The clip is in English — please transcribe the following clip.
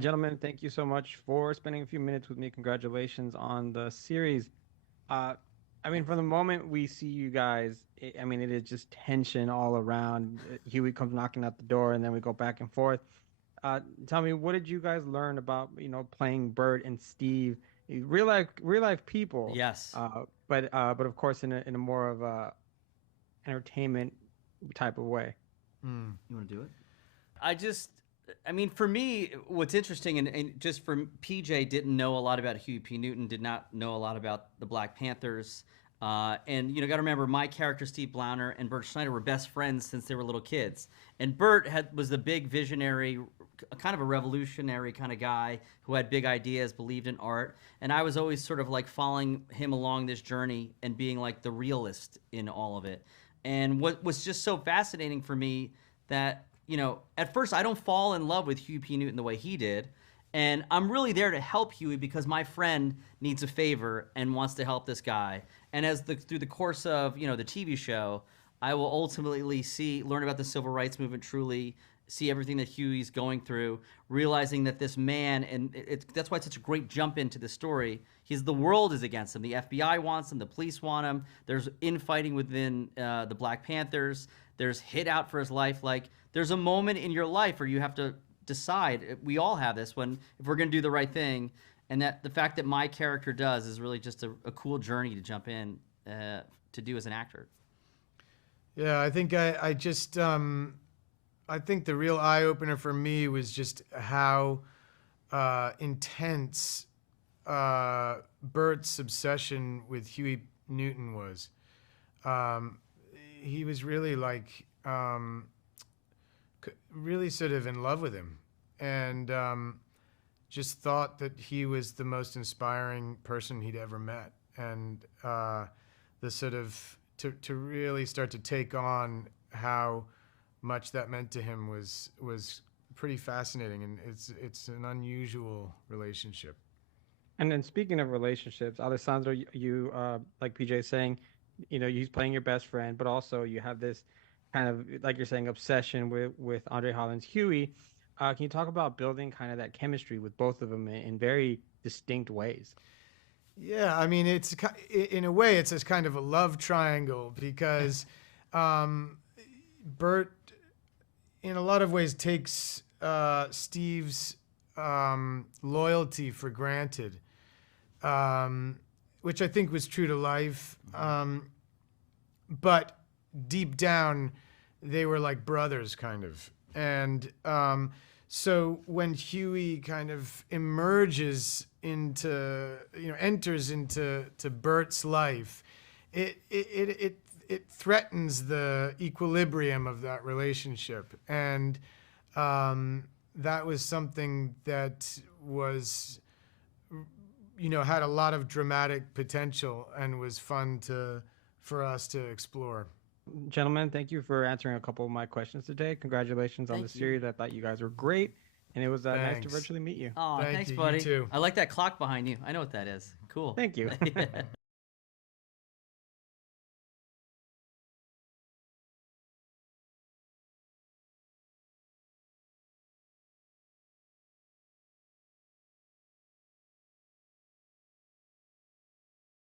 Gentlemen, thank you so much for spending a few minutes with me. Congratulations on the series. Uh, I mean, from the moment we see you guys, I mean, it is just tension all around. Huey comes knocking at the door, and then we go back and forth. Tell me, what did you guys learn about, playing Bert and Steve, real life people, Yes. but of course in a more of a entertainment type of way. You want to do it? I just, I mean, for me, what's interesting, and just for PJ, didn't know a lot about Huey P. Newton, did not know a lot about the Black Panthers. And got to remember, my character Steve Blauner and Bert Schneider were best friends since they were little kids. And Bert was the big visionary, kind of a revolutionary kind of guy who had big ideas, believed in art. And I was always sort of like following him along this journey and being like the realist in all of it. And what was just so fascinating for me that, at first I don't fall in love with Huey P. Newton the way he did. And I'm really there to help Huey because my friend needs a favor and wants to help this guy. And through the course of, the TV show, I will ultimately learn about the civil rights movement truly, see everything that Huey's going through, realizing that this man, and that's why it's such a great jump into the story. The world is against him. The FBI wants him. The police want him. There's infighting within the Black Panthers. There's hit out for his life. Like, there's a moment in your life where you have to decide. We all have this if we're going to do the right thing. And that the fact that my character does is really just a cool journey to jump in to do as an actor. Yeah, I think I think the real eye opener for me was just how intense Bert's obsession with Huey Newton was. He was really really sort of in love with him, and just thought that he was the most inspiring person he'd ever met, and the sort of to really start to take on how much that meant to him was pretty fascinating, and it's an unusual relationship. And then speaking of relationships, Alessandro, you like PJ is saying, he's playing your best friend, but also you have this kind of, like you're saying, obsession with André Holland's Huey. Can you talk about building kind of that chemistry with both of them in very distinct ways? Yeah, I mean, in a way, it's kind of a love triangle because Bert, in a lot of ways, takes Steve's loyalty for granted, which I think was true to life. But deep down, they were like brothers, kind of. And so when Huey kind of emerges enters into Bert's life, it threatens the equilibrium of that relationship, and that was something that was, had a lot of dramatic potential and was fun for us to explore. Gentlemen, thank you for answering a couple of my questions today. Congratulations on the Thank you. series. I thought you guys were great, and it was nice to Thanks. virtually meet you. Oh, Thank thanks, you. You buddy. too. I like that clock behind you. I know what that is. Cool. Thank you.